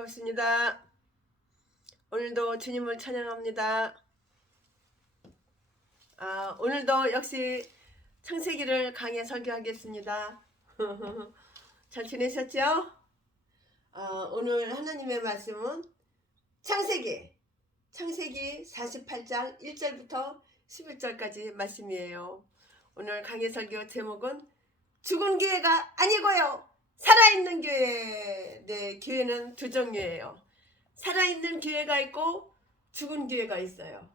반갑습니다. 오늘도 주님을 찬양합니다. 오늘도 역시 창세기를 강해 설교하겠습니다. 잘 지내셨죠? 오늘 하나님의 말씀은 창세기 48장 1절부터 11절까지 말씀이에요. 오늘 강해 설교 제목은 죽은 교회가 아니고요, 살아있는 교회. 네, 교회는 두 종류예요. 살아있는 교회가 있고 죽은 교회가 있어요.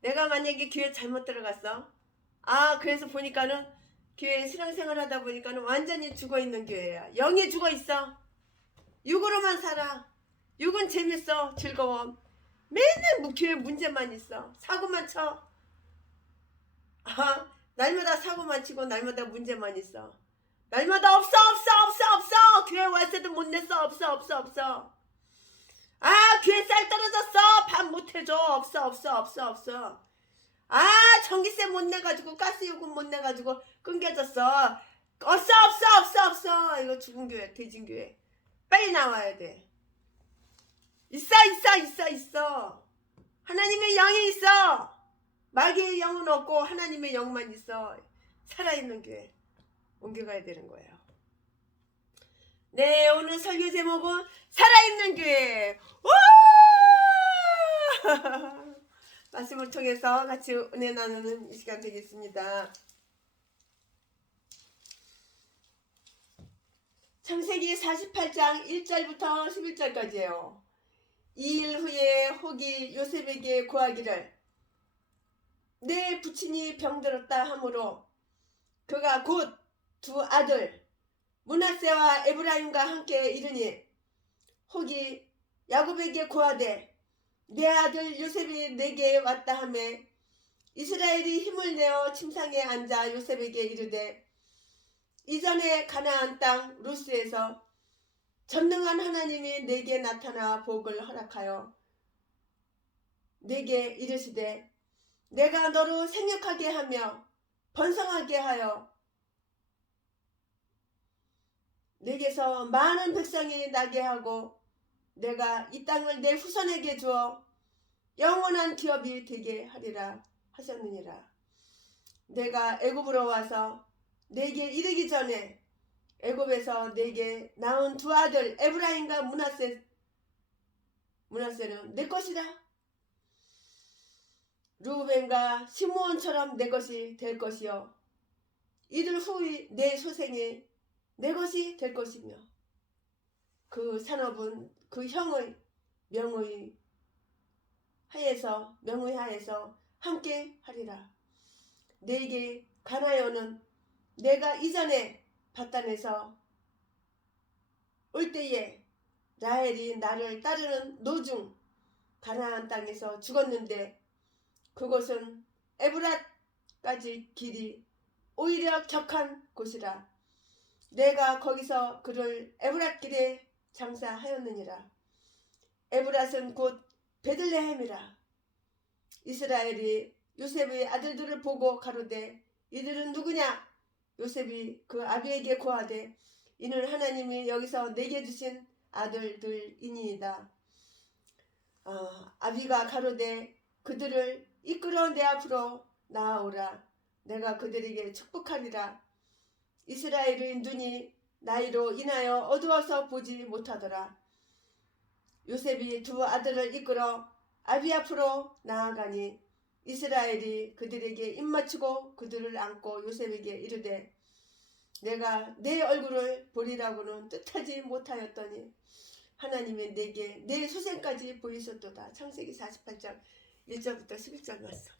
내가 만약에 교회 잘못 들어갔어, 그래서 보니까는 교회 신앙생활 하다 보니까는 완전히 죽어있는 교회야. 영이 죽어있어. 육으로만 살아. 육은 재밌어, 즐거워. 맨날 교회 문제만 있어. 사고만 쳐. 날마다 사고만 치고 날마다 문제만 있어. 날마다 없어. 교회 월세도 못 냈어. 없어. 교회 쌀 떨어졌어. 밥 못 해줘. 없어. 전기세 못 내가지고 가스요금 못 내가지고 끊겨졌어. 없어. 이거 죽은 교회, 돼진 교회. 빨리 나와야 돼. 있어. 하나님의 영이 있어. 마귀의 영은 없고 하나님의 영만 있어. 살아있는 교회 옮겨가야 되는 거예요. 네, 오늘 설교 제목은 살아있는 교회. 말씀을 통해서 같이 은혜 나누는 이 시간 되겠습니다. 창세기 48장 1절부터 11절까지예요. 2일 후에 혹이 요셉에게 고하기를 내 부친이 병들었다 하므로 그가 곧 두 아들 므낫세와 에브라임과 함께 이르니 혹이 야곱에게 고하되 내 아들 요셉이 내게 왔다 하매 이스라엘이 힘을 내어 침상에 앉아 요셉에게 이르되 이전에 가나안 땅 루스에서 전능한 하나님이 내게 나타나 복을 허락하여 내게 이르시되 내가 너로 생육하게 하며 번성하게 하여 내게서 많은 백성이 나게 하고 내가 이 땅을 내 후손에게 주어 영원한 기업이 되게 하리라 하셨느니라. 내가 애굽으로 와서 내게 이르기 전에 애굽에서 내게 낳은 두 아들 에브라임과 므낫세는 내 것이라. 르우벤과 시므온처럼 내 것이 될 것이요 이들 후의 내 소생이 내 것이 될 것이며 그 산업은 그 형의 명의 하에서 함께 하리라. 내게 가나요는 내가 이전에 바단에서 올 때에 라헬이 나를 따르는 노중 가나안 땅에서 죽었는데 그곳은 에브랏까지 길이 오히려 격한 곳이라. 내가 거기서 그를 에브랏 길에 장사하였느니라. 에브랏은 곧 베들레헴이라. 이스라엘이 요셉의 아들들을 보고 가로되 이들은 누구냐? 요셉이 그 아비에게 고하되 이는 하나님이 여기서 내게 주신 아들들이니이다. 아비가 가로되 그들을 이끌어 내 앞으로 나아오라. 내가 그들에게 축복하리라. 이스라엘의 눈이 나이로 인하여 어두워서 보지 못하더라. 요셉이 두 아들을 이끌어 아비 앞으로 나아가니 이스라엘이 그들에게 입맞추고 그들을 안고 요셉에게 이르되 내가 내 얼굴을 보리라고는 뜻하지 못하였더니 하나님이 내게 내 소생까지 보이셨도다. 창세기 48장 1절부터 11절 말씀.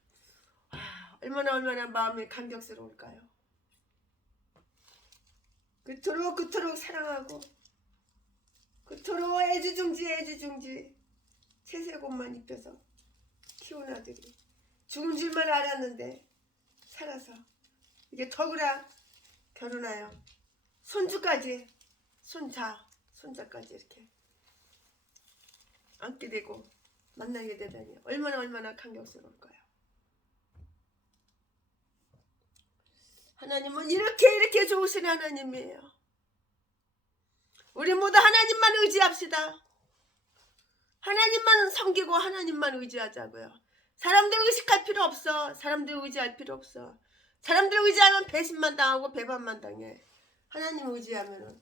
얼마나 마음이 감격스러울까요? 그토록 사랑하고 그토록 애지중지 채색옷만 입혀서 키운 아들이 죽은 줄만 알았는데 살아서 이게 더구나 결혼하여 손주까지 손자까지 이렇게 안게 되고 만나게 되다니 얼마나 감격스러울까요? 하나님은 이렇게 좋으신 하나님이에요. 우리 모두 하나님만 의지합시다. 하나님만 섬기고 하나님만 의지하자고요. 사람들 의식할 필요 없어. 사람들 의지할 필요 없어. 사람들 의지하면 배신만 당하고 배반만 당해. 하나님 의지하면은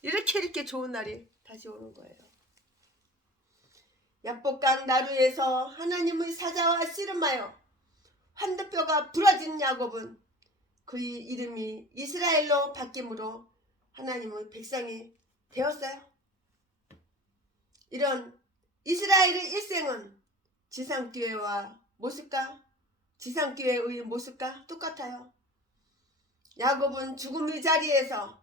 이렇게 좋은 날이 다시 오는 거예요. 야복강 나루에서 하나님의 사자와 씨름하여 환도뼈가 부러진 야곱은 그의 이름이 이스라엘로 바뀜으로 하나님의 백성이 되었어요. 이런 이스라엘의 일생은 지상교회와 모습과 지상교회의 모습과 똑같아요. 야곱은 죽음의 자리에서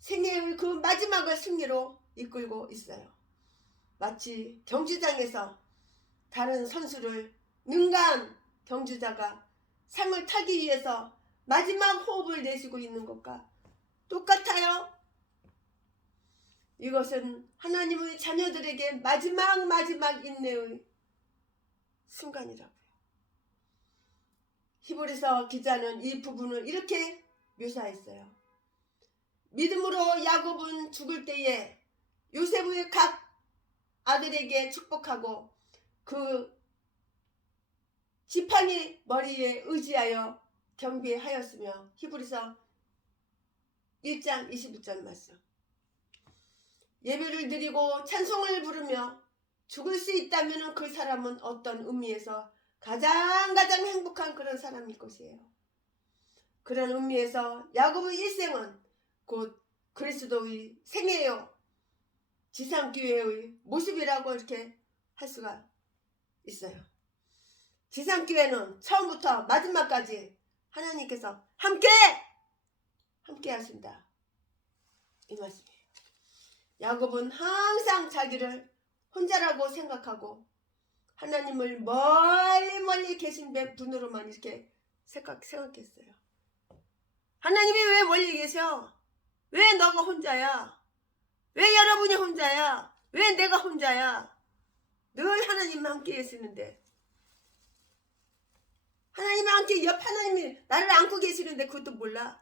생애의 그 마지막을 승리로 이끌고 있어요. 마치 경주장에서 다른 선수를 능가한 경주자가 상을 타기 위해서 마지막 호흡을 내쉬고 있는 것과 똑같아요. 이것은 하나님의 자녀들에게 마지막 인내의 순간이라고요. 히브리서 기자는 이 부분을 이렇게 묘사했어요. 믿음으로 야곱은 죽을 때에 요셉의 각 아들에게 축복하고 그 지팡이 머리에 의지하여 경배하였으며 히브리서 1장 22절 말씀. 예배를 드리고 찬송을 부르며 죽을 수 있다면 그 사람은 어떤 의미에서 가장 행복한 그런 사람일 것이에요. 그런 의미에서 야곱의 일생은 곧 그리스도의 생애요. 지상교회의 모습이라고 이렇게 할 수가 있어요. 지상교회는 처음부터 마지막까지 하나님께서 함께 하신다. 이 말씀이에요. 야곱은 항상 자기를 혼자라고 생각하고 하나님을 멀리 계신 분으로만 이렇게 생각했어요. 하나님이 왜 멀리 계셔? 왜 너가 혼자야? 왜 여러분이 혼자야? 왜 내가 혼자야? 늘 하나님과 함께 계시는데, 하나님과 함께 옆 하나님이 나를 안고 계시는데 그것도 몰라?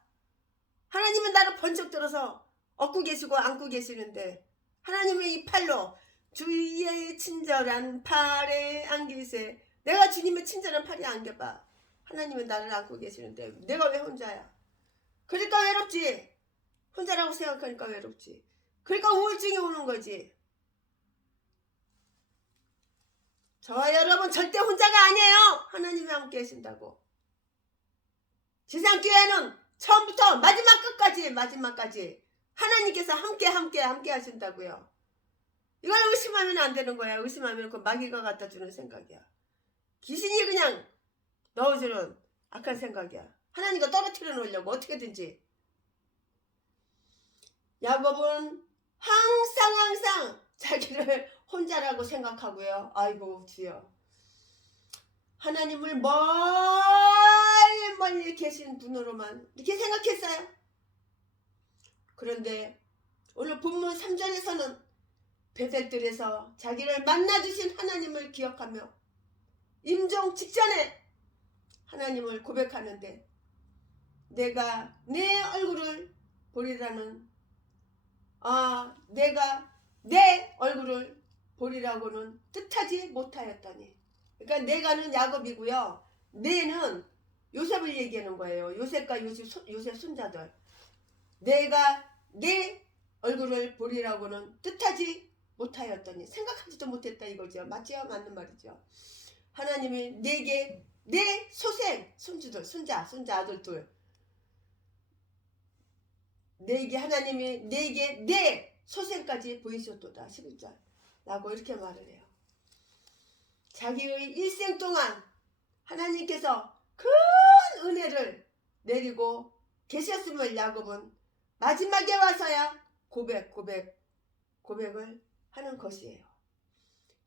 하나님은 나를 번쩍 들어서 업고 계시고 안고 계시는데, 하나님의 이 팔로 주의 친절한 팔에 안기세. 내가 주님의 친절한 팔에 안겨봐. 하나님은 나를 안고 계시는데 내가 왜 혼자야? 그러니까 외롭지. 혼자라고 생각하니까 외롭지. 그러니까 우울증이 오는 거지. 저와 여러분 절대 혼자가 아니에요. 하나님이 함께 계신다고. 지상교회는 처음부터 마지막까지 하나님께서 함께 하신다고요. 이걸 의심하면 안 되는 거야. 의심하면 그 마귀가 갖다 주는 생각이야. 귀신이 그냥 넣어주는 악한 생각이야. 하나님과 떨어뜨려 놓으려고 어떻게든지. 야곱은 항상 자기를 혼자라고 생각하고요. 아이고 주여, 하나님을 멀리 계신 분으로만 이렇게 생각했어요. 그런데 오늘 본문 3절에서는 베델들에서 자기를 만나주신 하나님을 기억하며 임종 직전에 하나님을 고백하는데, 내가 내 얼굴을 보리라는, 내가 내 얼굴을 보리라고는 뜻하지 못하였다니. 그러니까 내가는 야곱이고요, 내는 요셉을 얘기하는 거예요. 요셉과 요셉 손자들. 내가 내 얼굴을 보리라고는 뜻하지 못하였더니, 생각하지도 못했다 이거죠. 맞지요? 맞는 말이죠. 하나님이 내게 내 소생 손주들, 손자 아들들, 내게 하나님이 내게 내 소생까지 보이셨도다 11절 라고 이렇게 말을 해요. 자기의 일생 동안 하나님께서 큰 은혜를 내리고 계셨음을 야곱은 마지막에 와서야 고백을 하는 것이에요.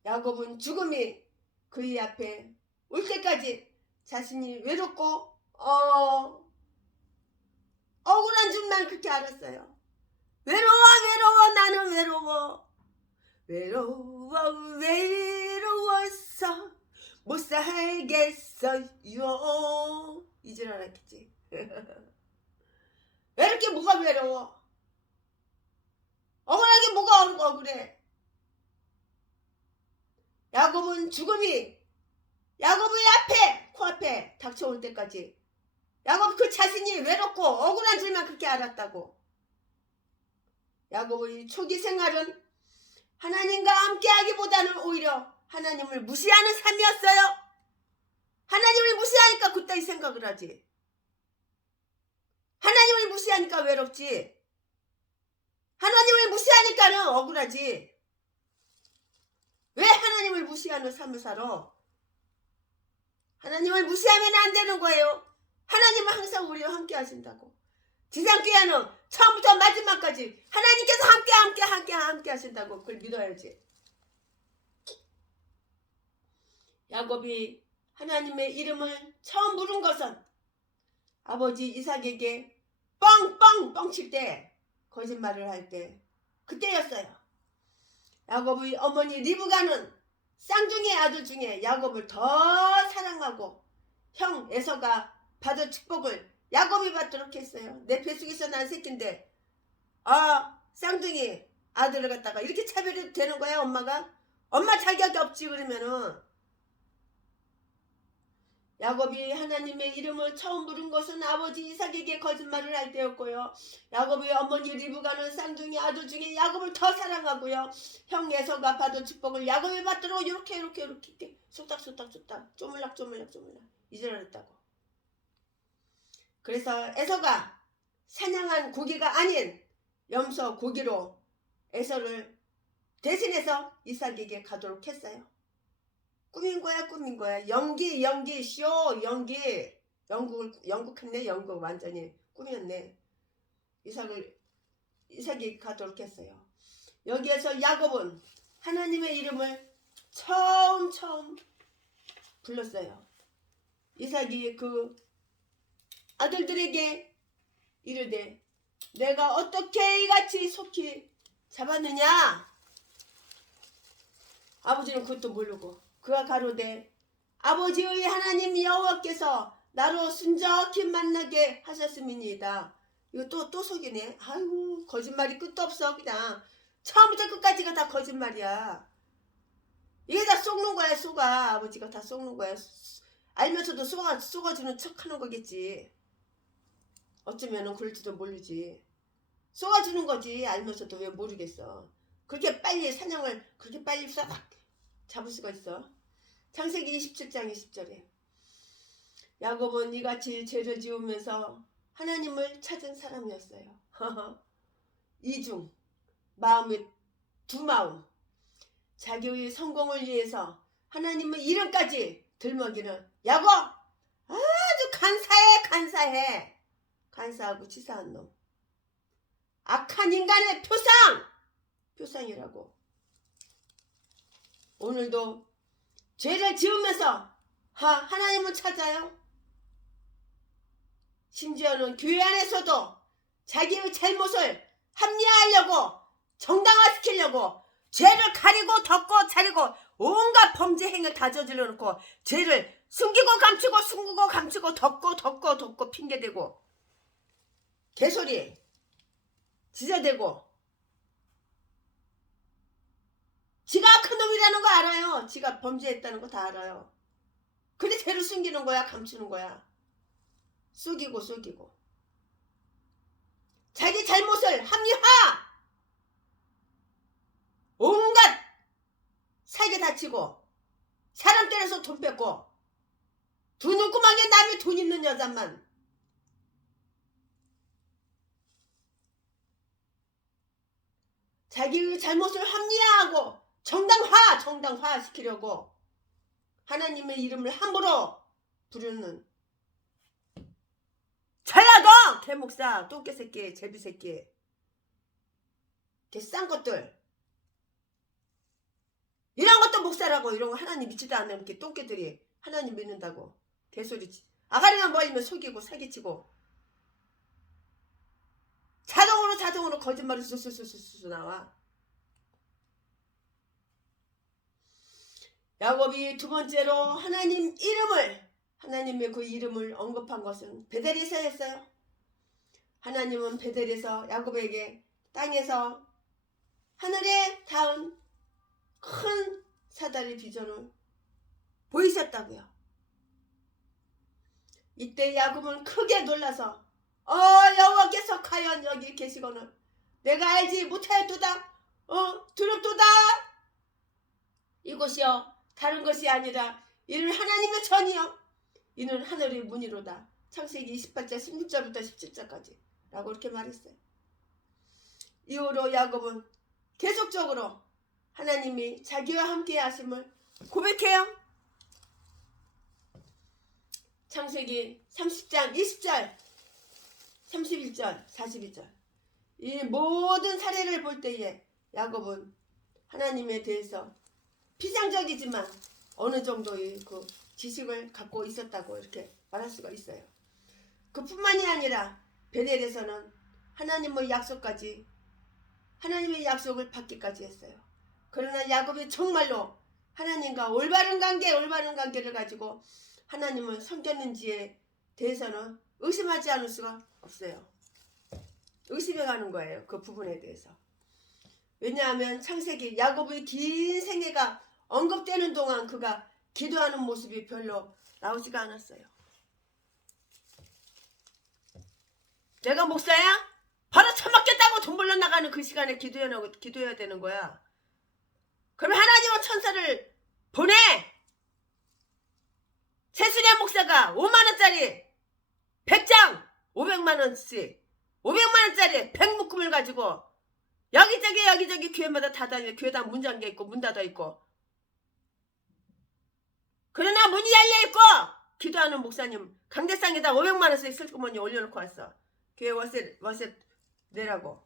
야곱은 죽음이 그의 앞에 올 때까지 자신이 외롭고 억울한 줄만 그렇게 알았어요. 외로워 나는 외로워서 못 살겠어요. 이줄 알았겠지. 왜 이렇게 뭐가 외로워? 억울하게 뭐가 억울해? 죽음이 야곱의 앞에 코앞에 닥쳐올 때까지 야곱 그 자신이 외롭고 억울한 줄만 그렇게 알았다고. 야곱의 초기 생활은 하나님과 함께하기보다는 오히려 하나님을 무시하는 삶이었어요. 하나님을 무시하니까 그따위 생각을 하지. 하나님을 무시하니까 외롭지. 하나님을 무시하니까는 억울하지. 왜 하나님을 무시하는 삶을 살아? 하나님을 무시하면 안 되는 거예요. 하나님은 항상 우리와 함께 하신다고. 지상교회는 처음부터 마지막까지 하나님께서 함께 하신다고. 그걸 믿어야지. 야곱이 하나님의 이름을 처음 부른 것은 아버지 이삭에게 뻥뻥 칠 때, 거짓말을 할 때 그때였어요. 야곱의 어머니 리브가는 쌍둥이 아들 중에 야곱을 더 사랑하고 형 에서가 받은 축복을 야곱이 받도록 했어요. 내 뱃속에서 난 새끼인데 쌍둥이 아들을 갖다가 이렇게 차별해도 되는 거야? 엄마가? 엄마 자격이 없지. 그러면은 야곱이 하나님의 이름을 처음 부른 것은 아버지 이삭에게 거짓말을 할 때였고요. 야곱의 어머니 리브가는 쌍둥이 아들 중에 야곱을 더 사랑하고요. 형 에서가 받은 축복을 야곱이 받도록 이렇게 쏙닥 쪼물락 이지랄했다고. 그래서 에서가 사냥한 고기가 아닌 염소 고기로 에서를 대신해서 이삭에게 가도록 했어요. 꾸민 거야. 연기 쇼 연기. 영국했네. 영국 완전히 꾸몄네. 이삭이 가도록 했어요. 여기에서 야곱은 하나님의 이름을 처음 불렀어요. 이삭이 그 아들들에게 이르되 내가 어떻게 이같이 속히 잡았느냐? 아버지는 그것도 모르고 그가 가로되 아버지의 하나님 여호와께서 나로 순적히 만나게 하셨음이니이다. 이거 또 속이네. 아이고 거짓말이 끝도 없어. 그냥 처음부터 끝까지가 다 거짓말이야. 이게 다 속는 거야. 속아. 아버지가 다 속는 거야. 알면서도 속아주는 척 하는 거겠지. 어쩌면은 그럴지도 모르지. 속아주는 거지. 알면서도 왜 모르겠어. 그렇게 빨리 사냥을 그렇게 빨리 싹 잡을 수가 있어. 창세기 27장 20절에 야곱은 이같이 죄를 지으면서 하나님을 찾은 사람이었어요. 이중 마음의 두 마음. 자기의 성공을 위해서 하나님의 이름까지 들먹이는 야곱. 아주 간사해. 간사하고 치사한 놈. 악한 인간의 표상이라고. 오늘도 죄를 지으면서 하나님을 찾아요. 심지어는 교회 안에서도 자기의 잘못을 합리화하려고 정당화시키려고 죄를 가리고 덮고 차리고 온갖 범죄 행을 다 저질러 놓고 죄를 숨기고 감추고 덮고 핑계대고 개소리 지저대고 지가 큰 놈이라는 거 알아요. 지가 범죄했다는 거 다 알아요. 근데 죄를 숨기는 거야. 감추는 거야. 속이고 자기 잘못을 합리화. 온갖 살게 다치고 사람 때려서 돈 뺏고 두 눈구멍에 남의 돈 있는 여자만 자기의 잘못을 합리화하고 정당화 시키려고 하나님의 이름을 함부로 부르는 전라도 개목사 똥개새끼 제비새끼 개싼 것들 이런 것도 목사라고. 이런 거 하나님 믿지도 않는 이렇게 똥개들이 하나님 믿는다고 개소리지. 아가리만 벌리면 속이고 사기치고 자동으로 거짓말이 수수수수 나와. 야곱이 두 번째로 하나님의 그 이름을 언급한 것은 베델에서 했어요. 하나님은 베델에서 야곱에게 땅에서 하늘에 닿은 큰 사다리 비전을 보이셨다고요. 이때 야곱은 크게 놀라서 여호와께서 과연 여기 계시거늘 내가 알지 못하였도다. 두렵도다. 이곳이여 다른 것이 아니라 이는 하나님의 전이요 이는 하늘의 문이로다. 창세기 28장 16절부터 17절까지 라고 이렇게 말했어요. 이후로 야곱은 계속적으로 하나님이 자기와 함께 하심을 고백해요. 창세기 30장 20절 31절 42절 이 모든 사례를 볼 때에 야곱은 하나님에 대해서 피상적이지만 어느 정도의 그 지식을 갖고 있었다고 이렇게 말할 수가 있어요. 그뿐만이 아니라 베델에서는 하나님의 약속을 받기까지 했어요. 그러나 야곱이 정말로 하나님과 올바른 관계를 가지고 하나님을 섬겼는지에 대해서는 의심하지 않을 수가 없어요. 의심해가는 거예요. 그 부분에 대해서. 왜냐하면 창세기 야곱의 긴 생애가 언급되는 동안 그가 기도하는 모습이 별로 나오지가 않았어요. 내가 목사야? 바로 처먹겠다고 돈 벌러 나가는 그 시간에 기도해야 되는 거야. 그럼 하나님은 천사를 보내! 최순현 목사가 5만원짜리 100장 500만원씩 500만원짜리 100묶음을 가지고 여기저기 교회마다 다 다녀. 교회당 문 잠겨있고 문 닫아있고 그러나 문이 열려있고 기도하는 목사님 강대상에다 500만원씩 슬그머니 올려놓고 왔어. 교회 월세 내라고.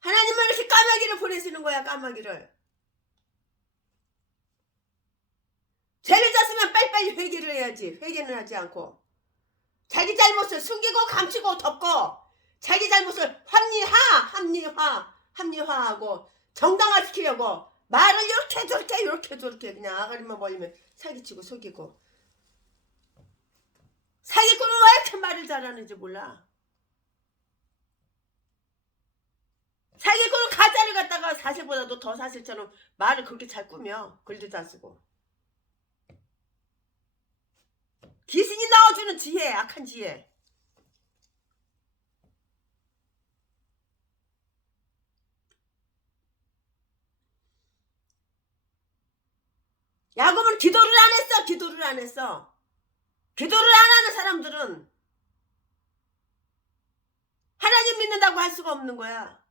하나님은 이렇게 까마귀를 보내시는 거야. 까마귀를. 죄를 졌으면 빨리빨리 회개를 해야지. 회개는 하지 않고 자기 잘못을 숨기고 감추고 덮고 자기 잘못을 합리화하고 정당화시키려고 말을 이렇게 저렇게 그냥 아가리만 벌리면 사기치고 속이고. 사기꾼은 왜 이렇게 말을 잘하는지 몰라. 사기꾼은 가짜를 갖다가 사실보다도 더 사실처럼 말을 그렇게 잘 꾸며. 글도 잘 쓰고. 귀신이 나와주는 지혜, 악한 지혜. 야곱은 기도를 안 했어. 기도를 안 하는 사람들은 하나님 믿는다고 할 수가 없는 거야.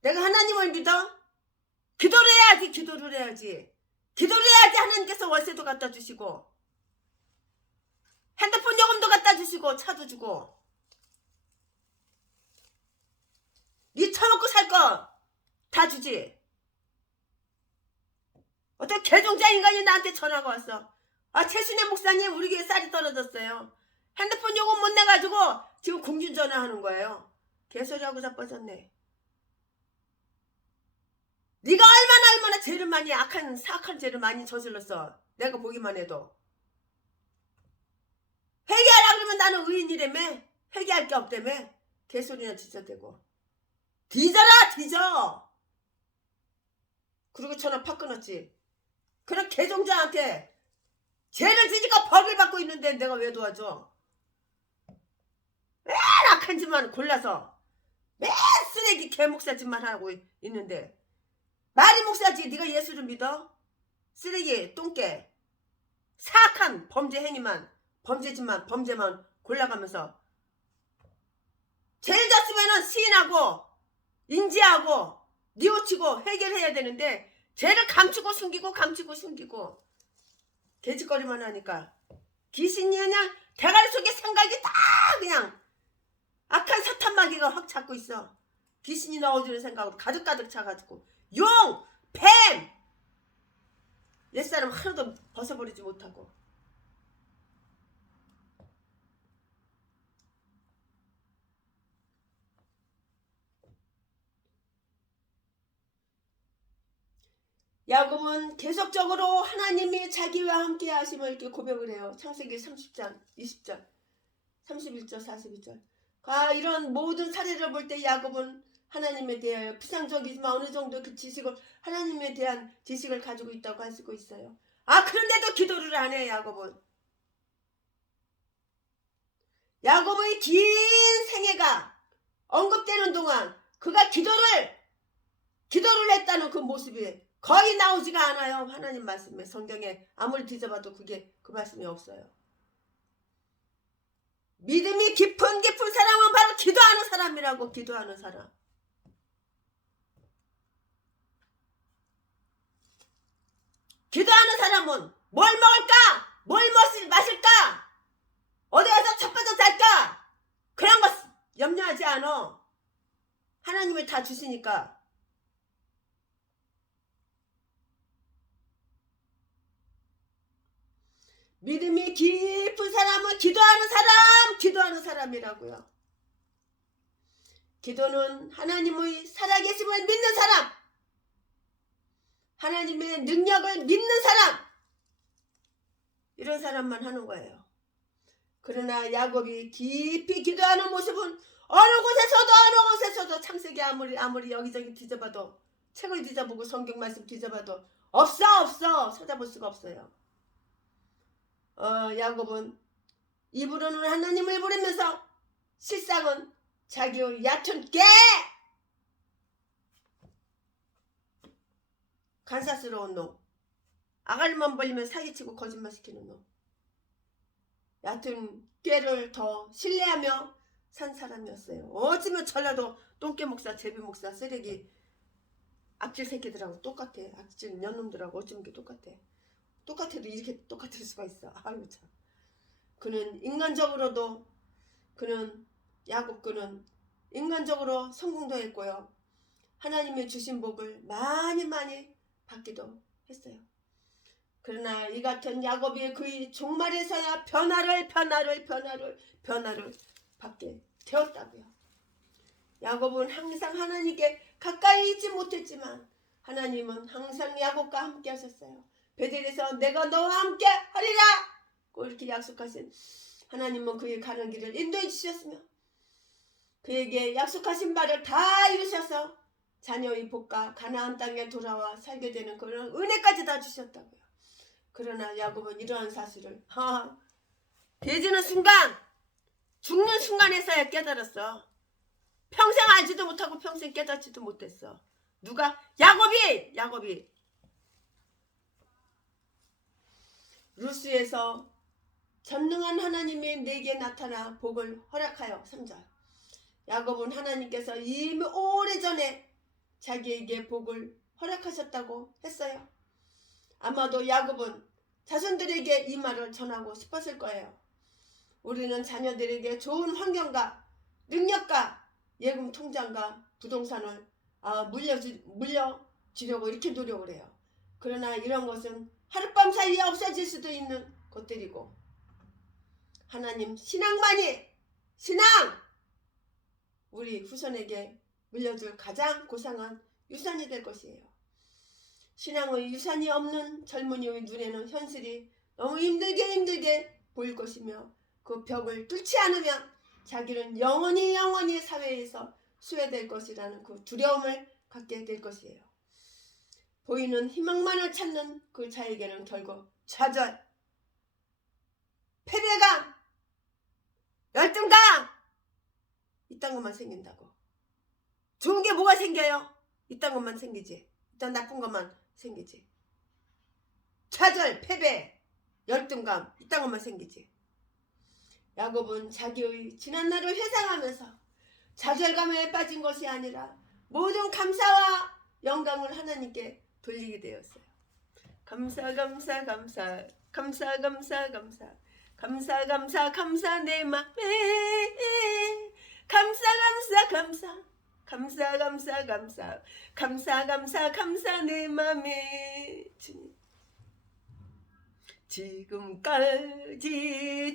내가 하나님을 믿어? 기도를 해야지. 기도를 해야지 하나님께서 월세도 갖다 주시고 핸드폰 요금도 갖다 주시고 차도 주고 네 처먹고 살 거 다 주지. 어떤 개종자 인간이 나한테 전화가 왔어. 최순애 목사님 우리 교회 쌀이 떨어졌어요. 핸드폰 요금 못 내가지고 지금 공중전화 하는 거예요. 개소리하고 자빠졌네. 네가 얼마나 죄를 많이 사악한 죄를 많이 저질렀어. 내가 보기만 해도. 회개하라 그러면 나는 의인이라며. 회개할 게 없다며. 개소리나 뒤져대고. 뒤져. 그리고 전화 팍 끊었지. 그런 개종자한테 죄를 지니까 벌을 받고 있는데 내가 왜 도와줘. 맨 악한 짓만 골라서 맨 쓰레기 개목사 짓만 하고 있는데 말이 목사지. 네가 예수를 믿어? 쓰레기 똥개 사악한 범죄 행위만 범죄만 골라가면서 죄를 졌으면 시인하고 인지하고 뉘우치고 회개해야 되는데 죄를 감추고 숨기고 개짓거리만 하니까 귀신이 그냥 대가리 속에 생각이 다 그냥 악한 사탄 마귀가 확 잡고 있어. 귀신이 넣어주는 생각으로 가득 차가지고 용, 뱀 옛사람 하나도 벗어버리지 못하고. 야곱은 계속적으로 하나님이 자기와 함께 하심을 이렇게 고백을 해요. 창세기 30장 20절 31절 42절 이런 모든 사례를 볼 때 야곱은 하나님에 대하여 피상적이지만 어느 정도 그 지식을 하나님에 대한 지식을 가지고 있다고 할 수가 있어요. 그런데도 기도를 안 해. 야곱의 긴 생애가 언급되는 동안 그가 기도를 했다는 그 모습이 거의 나오지가 않아요. 하나님 말씀에, 성경에 아무리 뒤져봐도 그 말씀이 없어요. 믿음이 깊은 사람은 바로 기도하는 사람이라고. 기도하는 사람. 기도하는 사람은 뭘 먹을까? 뭘 마실까? 어디 가서 자빠져 잘까? 그런 거 염려하지 않아. 하나님이 다 주시니까. 믿음이 깊은 사람은 기도하는 사람이라고요. 기도는 하나님의 살아계심을 믿는 사람, 하나님의 능력을 믿는 사람, 이런 사람만 하는 거예요. 그러나 야곱이 깊이 기도하는 모습은 어느 곳에서도 창세기 아무리 여기저기 뒤져봐도, 책을 뒤져보고 성경 말씀 뒤져봐도 없어. 찾아볼 수가 없어요. 야곱은 입으로는 하나님을 부르면서 실상은 자기의 얕은 깨 간사스러운 놈, 아가리만 벌리면 사기치고 거짓말시키는 놈, 얕은 꾀를 더 신뢰하며 산 사람이었어요. 어쩌면 전라도 똥개 목사, 제비 목사, 쓰레기 악질 새끼들하고 똑같아. 악질 년놈들하고 어쩌면 게 똑같아. 똑같아도 이렇게 똑같을 수가 있어. 아유 참. 야곱 그는 인간적으로 성공도 했고요. 하나님의 주신 복을 많이 받기도 했어요. 그러나 이 같은 야곱이 그의 종말에서야 변화를 받게 되었다고요. 야곱은 항상 하나님께 가까이 있지 못했지만 하나님은 항상 야곱과 함께 하셨어요. 베델에서 내가 너와 함께 하리라 이렇게 약속하신 하나님은 그의 가는 길을 인도해 주셨으며 그에게 약속하신 바를 다 이루셔서 자녀의 복과 가나안 땅에 돌아와 살게 되는 그런 은혜까지 다 주셨다고요. 그러나 야곱은 이러한 사실을 되지는 순간, 죽는 순간에서야 깨달았어. 평생 알지도 못하고 평생 깨닫지도 못했어. 누가? 야곱이 루스에서 전능한 하나님이 내게 나타나 복을 허락하여 3절. 야곱은 하나님께서 이미 오래전에 자기에게 복을 허락하셨다고 했어요. 아마도 야곱은 자손들에게 이 말을 전하고 싶었을 거예요. 우리는 자녀들에게 좋은 환경과 능력과 예금 통장과 부동산을 물려주려고 이렇게 노력을 해요. 그러나 이런 것은 하룻밤 사이에 없어질 수도 있는 것들이고 하나님 신앙 우리 후손에게 물려줄 가장 고상한 유산이 될 것이에요. 신앙의 유산이 없는 젊은이의 눈에는 현실이 너무 힘들게 보일 것이며 그 벽을 뚫지 않으면 자기는 영원히 사회에서 수혜될 것이라는 그 두려움을 갖게 될 것이에요. 보이는 희망만을 찾는 그 자에게는 결국 좌절, 패배감, 열등감 이딴 것만 생긴다고. 좋은 게 뭐가 생겨요? 이딴 것만 생기지. 일단 나쁜 것만 생기지. 좌절, 패배, 열등감 이딴 것만 생기지. 야곱은 자기의 지난 날을 회상하면서 좌절감에 빠진 것이 아니라 모든 감사와 영광을 하나님께 돌리게 되었어요. 감사 내 맘에 감사 내 맘에 주님 지금까지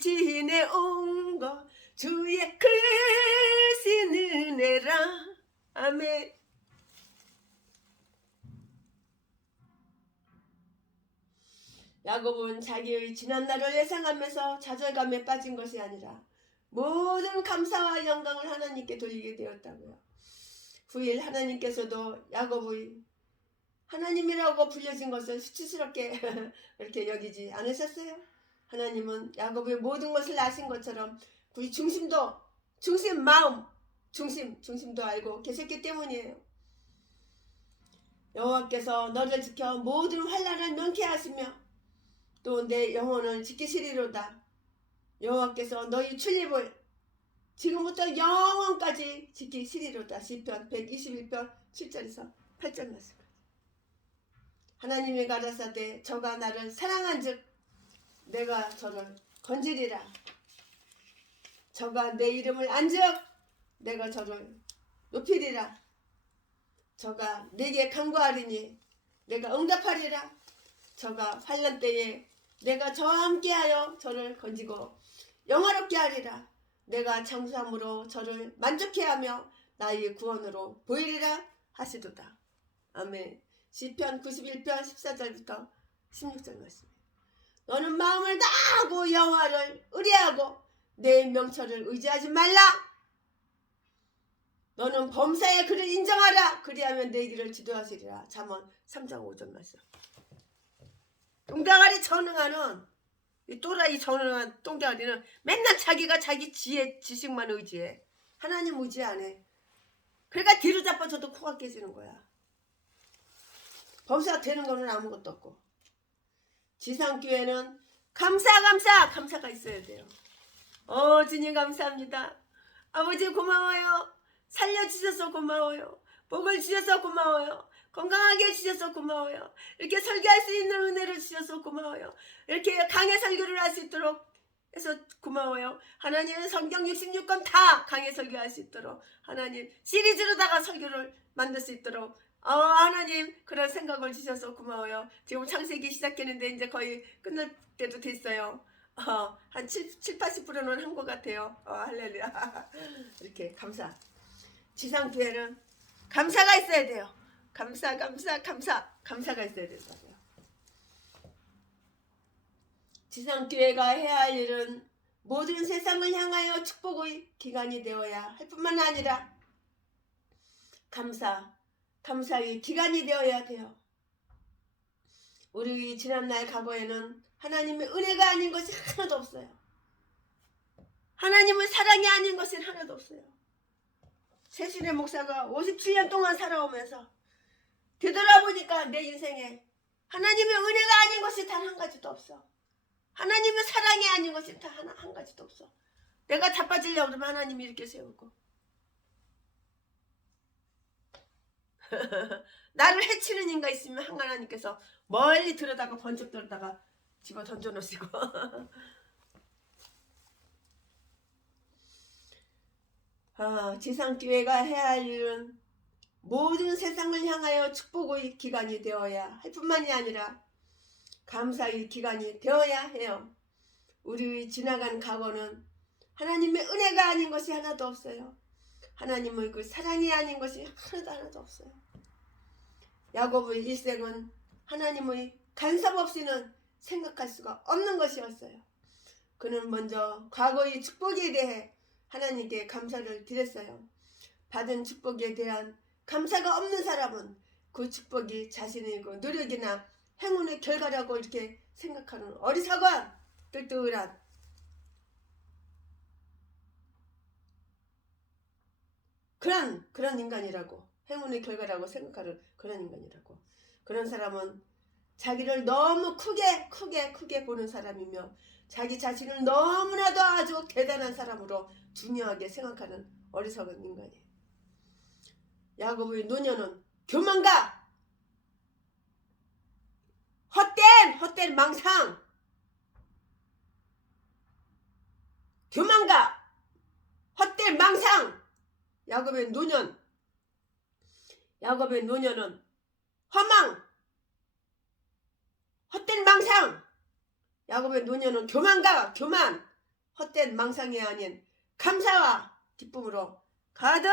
지내온 거 주의 크신 은혜라 아멘. 야곱은 자기의 지난 날을 회상하면서 좌절감에 빠진 것이 아니라 모든 감사와 영광을 하나님께 돌리게 되었다고요. 9일 하나님께서도 야곱의 하나님이라고 불려진 것을 수치스럽게 이렇게 여기지 않으셨어요? 하나님은 야곱의 모든 것을 아신 것처럼 우리 중심 마음 중심도 알고 계셨기 때문이에요. 여호와께서 너를 지켜 모든 환난을 면케하시며 또 내 영혼을 지키시리로다. 여호와께서 너희 출입을 지금부터 영원까지 지키시리로다. 시편 121편 7절에서 8절 말씀. 하나님이 가라사대 저가 나를 사랑한즉 내가 저를 건지리라. 저가 내 이름을 안즉 내가 저를 높이리라. 저가 내게 간구하리니 내가 응답하리라. 저가 환난 때에 내가 저와 함께하여 저를 건지고 영화롭게 하리라. 내가 장수함으로 저를 만족해 하며 나의 구원으로 보이리라 하시도다. 아멘. 시편 91편 14절부터 16절 말씀. 너는 마음을 다하고 여호와를 의뢰하고 내 명철을 의지하지 말라. 너는 범사의 그를 인정하라. 그리하면 내 길을 지도하시리라. 잠언 3장 5절 말씀. 똥대가리 전능하는 이 또라이 전능한 똥대가리는 맨날 자기가 자기 지혜 지식만 의지해. 하나님 의지 안 해. 그러니까 뒤로 자빠져도 코가 깨지는 거야. 범사가 되는 거는 아무것도 없고. 지상교회는 감사가 있어야 돼요. 주님 감사합니다. 아버지 고마워요. 살려주셔서 고마워요. 복을 주셔서 고마워요. 건강하게 해주셔서 고마워요. 이렇게 설교할 수 있는 은혜를 주셔서 고마워요. 이렇게 강해 설교를 할 수 있도록 해서 고마워요. 하나님 성경 66권 다 강해 설교할 수 있도록 하나님 시리즈로다가 설교를 만들 수 있도록 하나님 그런 생각을 주셔서 고마워요. 지금 창세기 시작했는데 이제 거의 끝날 때도 됐어요. 한 70-80%는 한 것 같아요. 할렐루야. 이렇게 감사. 지상교회는 감사가 있어야 돼요. 감사가 있어야 된다고요. 지상교회가 해야 할 일은 모든 세상을 향하여 축복의 기간이 되어야 할 뿐만 아니라 감사의 기간이 되어야 돼요. 우리 지난날 과거에는 하나님의 은혜가 아닌 것이 하나도 없어요. 하나님의 사랑이 아닌 것은 하나도 없어요. 세신의 목사가 57년 동안 살아오면서 되돌아보니까 내 인생에 하나님의 은혜가 아닌 것이 단 한 가지도 없어. 하나님의 사랑이 아닌 것이 단 한 가지도 없어. 내가 자빠지려고 그러면 하나님이 이렇게 세우고 나를 해치는 인가 있으면 하나님께서 멀리 들여다가 번쩍 들여다가 집어 던져놓으시고 지상교회가 해야 할 일은 모든 세상을 향하여 축복의 기간이 되어야 할 뿐만이 아니라 감사의 기간이 되어야 해요. 우리 지나간 과거는 하나님의 은혜가 아닌 것이 하나도 없어요. 하나님의 그 사랑이 아닌 것이 하나도 없어요. 야곱의 일생은 하나님의 간섭 없이는 생각할 수가 없는 것이었어요. 그는 먼저 과거의 축복에 대해 하나님께 감사를 드렸어요. 받은 축복에 대한 감사가 없는 사람은 그 축복이 자신의 그 노력이나 행운의 결과라고 이렇게 생각하는 어리석은 뜰뜰한 그런 인간이라고, 행운의 결과라고 생각하는 그런 인간이라고. 그런 사람은 자기를 너무 크게 보는 사람이며 자기 자신을 너무나도 아주 대단한 사람으로 중요하게 생각하는 어리석은 인간이에요. 야곱의 노년은 교만과 헛된 망상, 교만과 헛된 망상. 야곱의 노년은 허망, 헛된 망상. 야곱의 노년은 교만, 헛된 망상이 아닌 감사와 기쁨으로 가득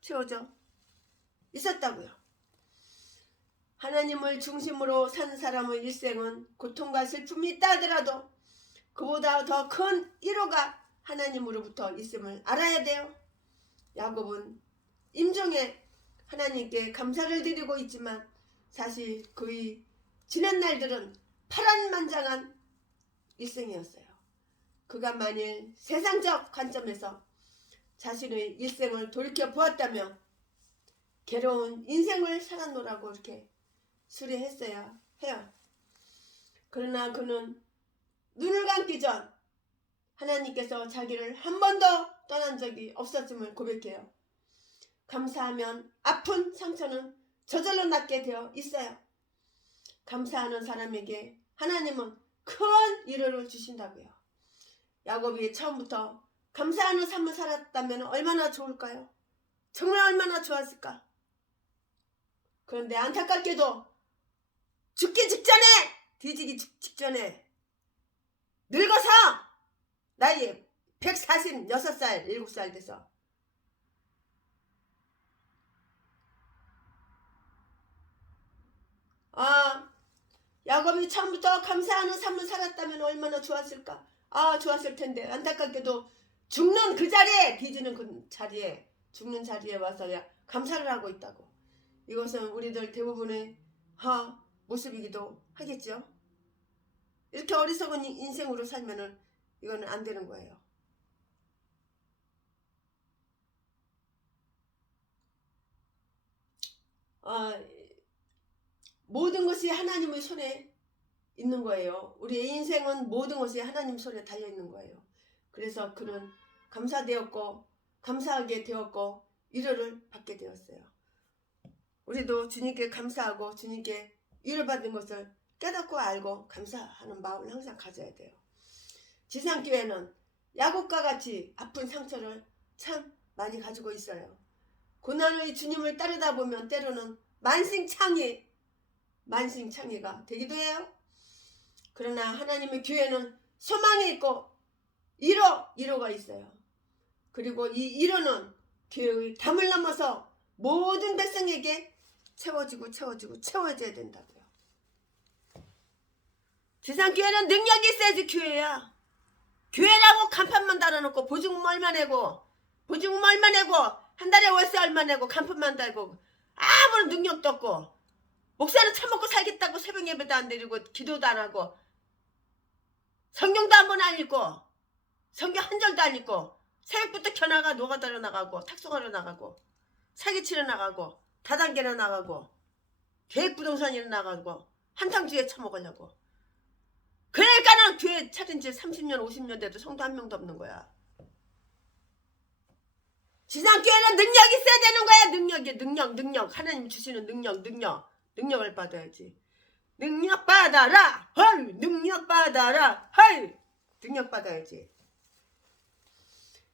채워져 있었다고요. 하나님을 중심으로 산 사람의 일생은 고통과 슬픔이 있다 하더라도 그보다 더 큰 위로가 하나님으로부터 있음을 알아야 돼요. 야곱은 임종에 하나님께 감사를 드리고 있지만 사실 그의 지난 날들은 파란만장한 일생이었어요. 그가 만일 세상적 관점에서 자신의 일생을 돌이켜 보았다면 괴로운 인생을 살았노라고 이렇게 수리했어야 해요. 그러나 그는 눈을 감기 전 하나님께서 자기를 한 번도 떠난 적이 없었음을 고백해요. 감사하면 아픈 상처는 저절로 낫게 되어 있어요. 감사하는 사람에게 하나님은 큰 위로를 주신다고요. 야곱이 처음부터 감사하는 삶을 살았다면 얼마나 좋을까요? 정말 얼마나 좋았을까? 그런데 안타깝게도 죽기 직전에, 뒤지기 직전에 늙어서 나이 146살, 7살 돼서 야곱이 처음부터 감사하는 삶을 살았다면 얼마나 좋았을까? 좋았을 텐데 안타깝게도 죽는 그 자리에, 뒤지는 그 자리에, 죽는 자리에 와서야 감사를 하고 있다고. 이것은 우리들 대부분의 모습이기도 하겠죠. 이렇게 어리석은 인생으로 살면은 이거는 안 되는 거예요. 모든 것이 하나님의 손에 있는 거예요. 우리의 인생은 모든 것이 하나님 손에 달려 있는 거예요. 그래서 그는 감사되었고 감사하게 되었고 위로를 받게 되었어요. 우리도 주님께 감사하고 주님께 위로 받은 것을 깨닫고 알고 감사하는 마음을 항상 가져야 돼요. 지상교회는 야곱과 같이 아픈 상처를 참 많이 가지고 있어요. 고난의 주님을 따르다 보면 때로는 만신창이가 되기도 해요. 그러나 하나님의 교회는 소망이 있고 위로가 있어요. 그리고 이 위로는 교회의 담을 넘어서 모든 백성에게 채워져야 된다고요. 지상교회는 능력이 있어야지 교회야. 교회라고 간판만 달아놓고 보증금 얼마 내고 한 달에 월세 얼마 내고 간판만 달고 아무런 능력도 없고 목사는 처먹고 살겠다고 새벽 예배도 안 드리고 기도도 안 하고 성경도 한 번 안 읽고 성경 한 절도 안 읽고 새벽부터 겨나가 노가다로 나가고 탁송하러 나가고 사기치러 나가고 다단계로 나가고 계획부동산으로 나가고 한탕주에 처먹으려고. 그러니까는 교회 차린 지 30년 50년 돼도 성도 한 명도 없는 거야. 지상교회는 능력이 있어야 되는 거야. 능력. 하나님 주시는 능력을 받아야지. 능력 받아라. 헐. 능력 받아라. 헐. 능력 받아야지.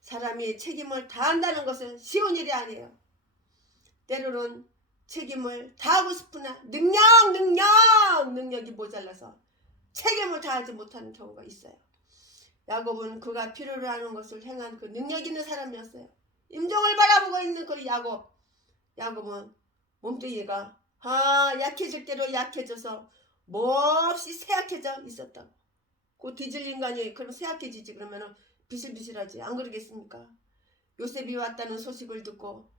사람이 책임을 다한다는 것은 쉬운 일이 아니에요. 때로는 책임을 다하고 싶으나 능력이 모자라서 책임을 다하지 못하는 경우가 있어요. 야곱은 그가 필요로 하는 것을 행한 그 능력 있는 사람이었어요. 임종을 바라보고 있는 그 야곱은 몸뚱이가 약해질 대로 약해져서 몹시 쇠약해져 있었다고. 그 뒤질 인간이 그럼 쇠약해지지. 그러면 비실비실하지. 안 그러겠습니까? 요셉이 왔다는 소식을 듣고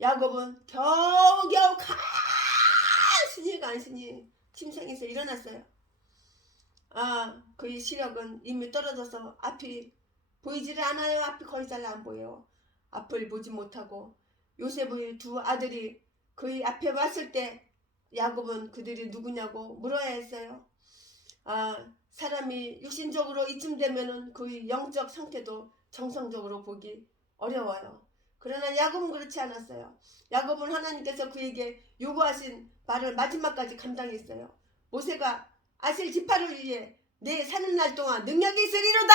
야곱은 겨우겨우 간신히 침상에서 일어났어요. 그의 시력은 이미 떨어져서 앞이 보이지를 않아요. 앞이 거의 잘 안 보여요. 앞을 보지 못하고 요셉의 두 아들이 그의 앞에 왔을 때 야곱은 그들이 누구냐고 물어야 했어요. 사람이 육신적으로 이쯤 되면은 그의 영적 상태도 정상적으로 보기 어려워요. 그러나 야곱은 그렇지 않았어요. 야곱은 하나님께서 그에게 요구하신 말을 마지막까지 감당했어요. 모세가 아실 지파를 위해 내 사는 날 동안 능력이 있으리로다.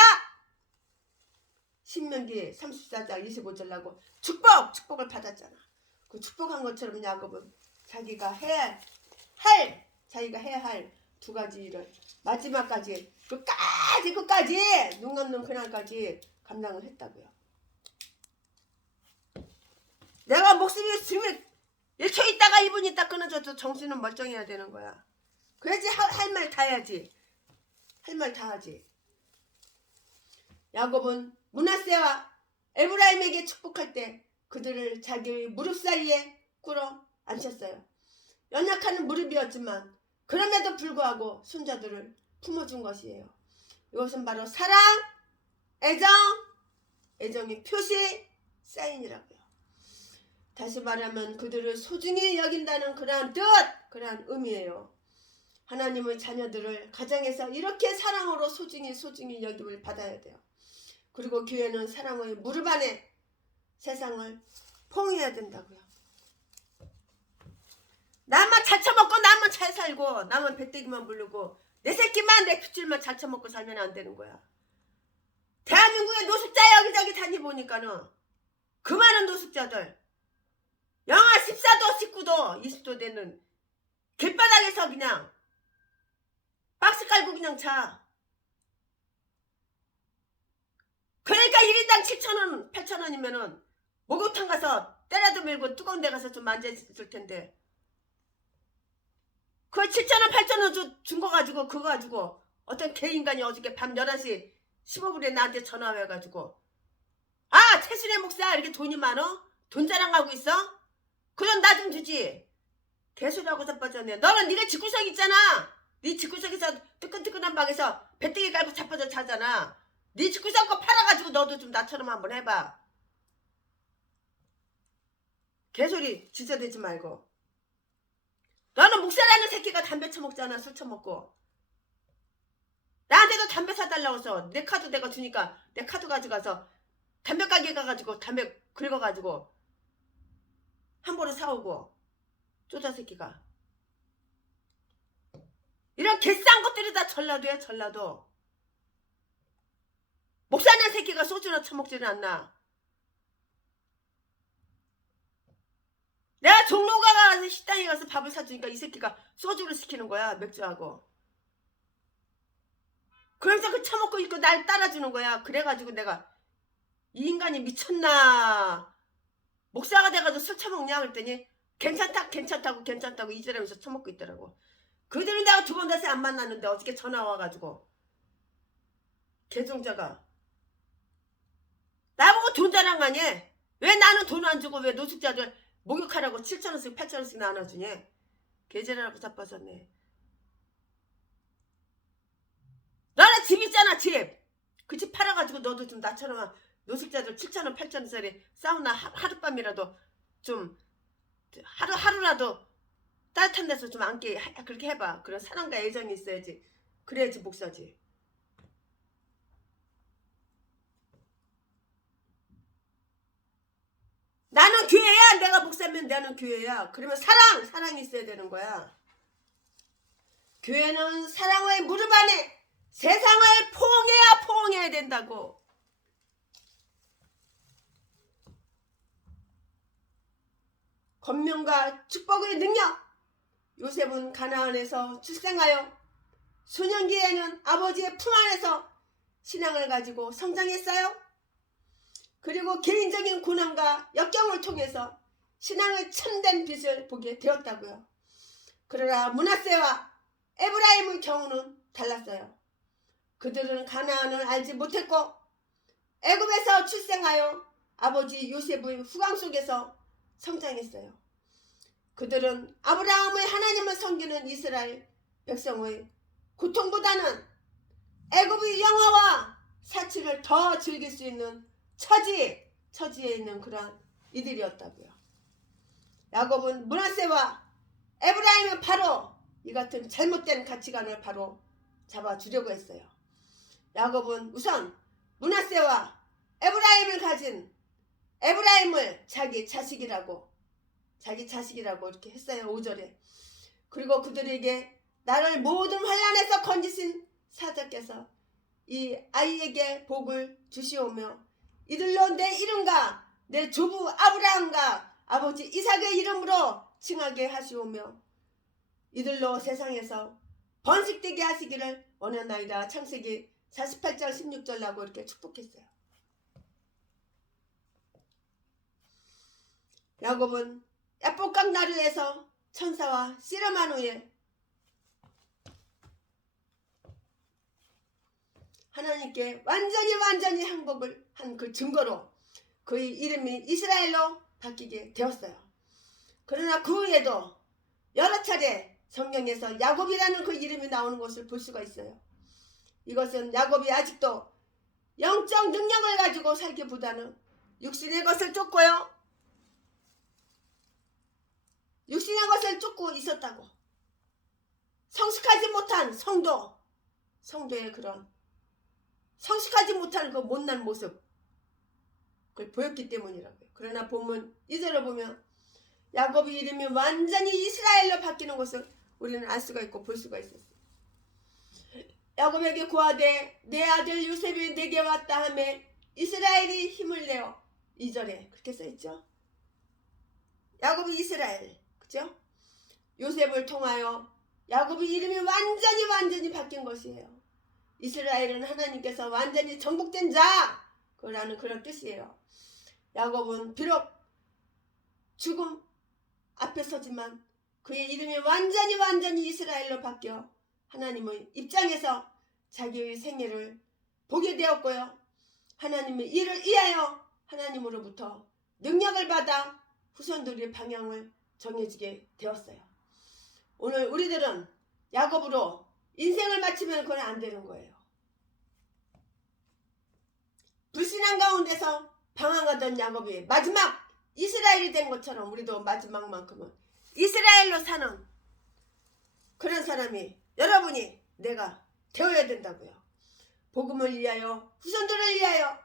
신명기 34장 25절 나고 축복을 받았잖아. 그 축복한 것처럼 야곱은 자기가 해야 할 두 가지 일을 마지막까지 끝까지 눈 감는 그날까지 감당을 했다고요. 내가 목숨이 1초 있다가 2분 있다 끊어져도 정신은 멀쩡해야 되는 거야. 그래야지 할 말 다 해야지. 할 말 다 하지. 야곱은 므낫세와 에브라임에게 축복할 때 그들을 자기의 무릎 사이에 꿇어 앉혔어요. 연약한 무릎이었지만 그럼에도 불구하고 손자들을 품어준 것이에요. 이것은 바로 사랑, 애정의 표시, 사인이라고요. 다시 말하면 그들을 소중히 여긴다는 그러한 뜻, 그러한 의미예요. 하나님의 자녀들을 가정에서 이렇게 사랑으로 소중히 여김을 받아야 돼요. 그리고 교회는 사랑의 무릎 안에 세상을 포옹해야 된다고요. 나만 잘 처먹고 나만 잘 살고 나만 배때기만 부르고 내 새끼만 내 핏줄만 잘 처먹고 살면 안 되는 거야. 대한민국의 노숙자 여기저기 다니보니까는 그 많은 노숙자들 영하 14도 19도 20도 되는 길바닥에서 그냥 박스 깔고 그냥 자. 그러니까 1인당 7,000원 8,000원이면은 목욕탕 가서 때라도 밀고 뜨거운 데 가서 좀 만져있을 텐데 그 7,000원 8,000원 준 거 가지고 그거 가지고 어떤 개인간이 어저께 밤 11시 15분에 나한테 전화해가지고 아 태순의 목사 이렇게 돈이 많어? 돈 자랑하고 있어? 그럼 나 좀 주지. 개소리하고 자빠졌네. 너는 네가 집구석 있잖아. 네 집구석에서 뜨끈뜨끈한 방에서 배뜨기 깔고 자빠져 자잖아. 네 집구석 거 팔아가지고 너도 좀 나처럼 한번 해봐. 개소리 지저대지 말고. 너는 목사라는 새끼가 담배 처먹잖아. 술 처먹고. 나한테도 담배 사달라고 해서 내 카드 내가 주니까 내 카드 가져가서 담배 가게 가가지고 담배 긁어가지고 한 번에 사오고 쪼자 새끼가. 이런 개싼 것들이 다 전라도야 전라도. 목사는 새끼가 소주나 처먹지는 않나. 내가 종로가 가서 식당에 가서 밥을 사주니까 이 새끼가 소주를 시키는 거야. 맥주하고. 그러면서 그 처먹고 있고 날 따라주는 거야. 그래가지고 내가 이 인간이 미쳤나. 목사가 돼가지고 술 처먹냐 그랬더니 괜찮다고 이지라면서 처먹고 있더라고. 그들은 내가 2번 다시 안 만났는데 어저께 전화 와가지고 개종자가 나보고 돈 자랑하니? 왜 나는 돈 안 주고 왜 노숙자들 목욕하라고 7,000원씩 8,000원씩 나눠주니? 개지랄하고 자빠졌네. 너는 집 있잖아 집. 그 집 팔아가지고 너도 좀 나처럼 노숙자들 7,000원 8,000원짜리 사우나 하룻밤이라도 좀 하루라도 따뜻한 데서 좀 앉게 그렇게 해봐. 그런 사랑과 애정이 있어야지. 그래야지 목사지. 나는 교회야. 내가 목사면 나는 교회야. 그러면 사랑이 있어야 되는 거야. 교회는 사랑의 무릎 안에 세상을 포옹해야 된다고. 권명과 축복의 능력. 요셉은 가나안에서 출생하여 소년기에는 아버지의 품 안에서 신앙을 가지고 성장했어요. 그리고 개인적인 고난과 역경을 통해서 신앙의 참된 빛을 보게 되었다고요. 그러나 므낫세와 에브라임의 경우는 달랐어요. 그들은 가나안을 알지 못했고 애굽에서 출생하여 아버지 요셉의 후광 속에서 성장했어요. 그들은 아브라함의 하나님을 섬기는 이스라엘 백성의 고통보다는 애굽의 영화와 사치를 더 즐길 수 있는 처지에 있는 그러한 이들이었다고요. 야곱은 므낫세와 에브라임은 바로 이 같은 잘못된 가치관을 바로 잡아주려고 했어요. 야곱은 우선 므낫세와 에브라임을 가진 에브라임을 자기 자식이라고 이렇게 했어요. 5절에. 그리고 그들에게 나를 모든 환난에서 건지신 사자께서 이 아이에게 복을 주시오며 이들로 내 이름과 내 조부 아브라함과 아버지 이삭의 이름으로 칭하게 하시오며 이들로 세상에서 번식되게 하시기를 원하나이다. 창세기 48장 16절라고 이렇게 축복했어요. 야곱은 야복강 나루에서 천사와 씨름한 후에 하나님께 완전히 항복을 한 그 증거로 그의 이름이 이스라엘로 바뀌게 되었어요. 그러나 그 후에도 여러 차례 성경에서 야곱이라는 그 이름이 나오는 것을 볼 수가 있어요. 이것은 야곱이 아직도 영적 능력을 가지고 살기보다는 육신의 것을 쫓고요. 육신의 것을 쫓고 있었다고. 성숙하지 못한 성도의 그런 성숙하지 못한 그 못난 모습 그걸 보였기 때문이라고요. 그러나 본문 2절을 보면 야곱의 이름이 완전히 이스라엘로 바뀌는 것을 우리는 알 수가 있고 볼 수가 있었어요. 야곱에게 고하되 내 아들 요셉이 내게 왔다 하며 이스라엘이 힘을 내어 2절에 그렇게 써있죠. 야곱이 이스라엘 그죠? 요셉을 통하여 야곱의 이름이 완전히 바뀐 것이에요. 이스라엘은 하나님께서 완전히 정복된 자라는 그런 뜻이에요. 야곱은 비록 죽음 앞에 서지만 그의 이름이 완전히 이스라엘로 바뀌어 하나님의 입장에서 자기의 생애를 보게 되었고요. 하나님의 일을 위하여 하나님으로부터 능력을 받아 후손들의 방향을 정해지게 되었어요. 오늘 우리들은 야곱으로 인생을 마치면 그건 안 되는 거예요. 불신앙 가운데서 방황하던 야곱이 마지막 이스라엘이 된 것처럼 우리도 마지막만큼은 이스라엘로 사는 그런 사람이 여러분이 내가 되어야 된다고요. 복음을 위하여 후손들을 위하여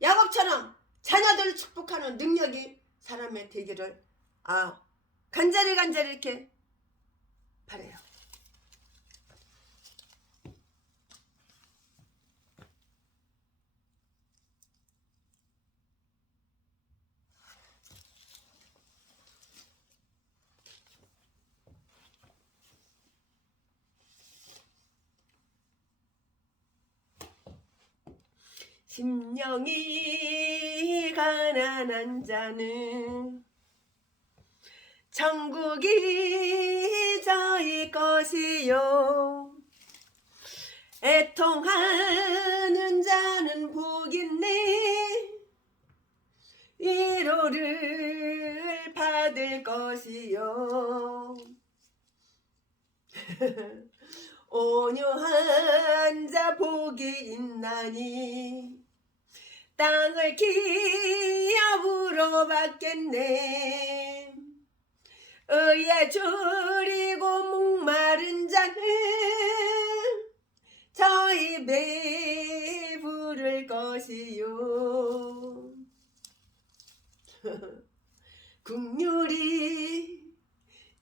야곱처럼 자녀들을 축복하는 능력이 사람의 되기를 간절히 이렇게 바래요. 심령이 가난한 자는 천국이 저희 것이요 애통하는 자는 복있네 위로를 받을 것이요 온유한 자 복이 있나니 땅을 기업으로 받겠네 의에 줄이고 목마른 자는 저희 배부를 것이요 긍휼히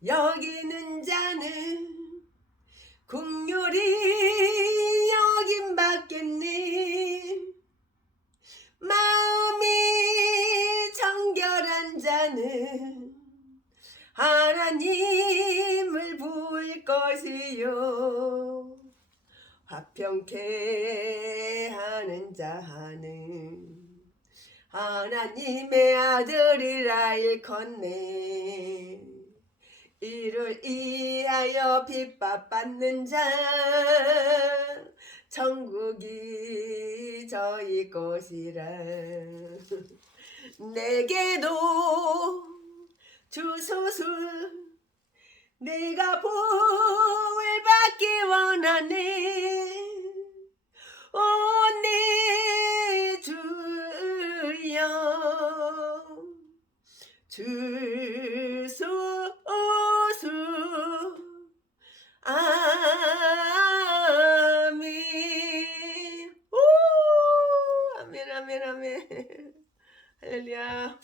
여기는 자는 긍휼히 여김 받겠네 마음이 정결한 자는 하나님을 볼 것이요 화평케 하는 자는 하나님의 아들이라 일컫네 이를 위하여 핍박받는 자 천국이 저희 것이라 내게도 주소서 내가 복을 받기 원하네 오 내 주여 주소서 아멘 오 아멘 할렐루야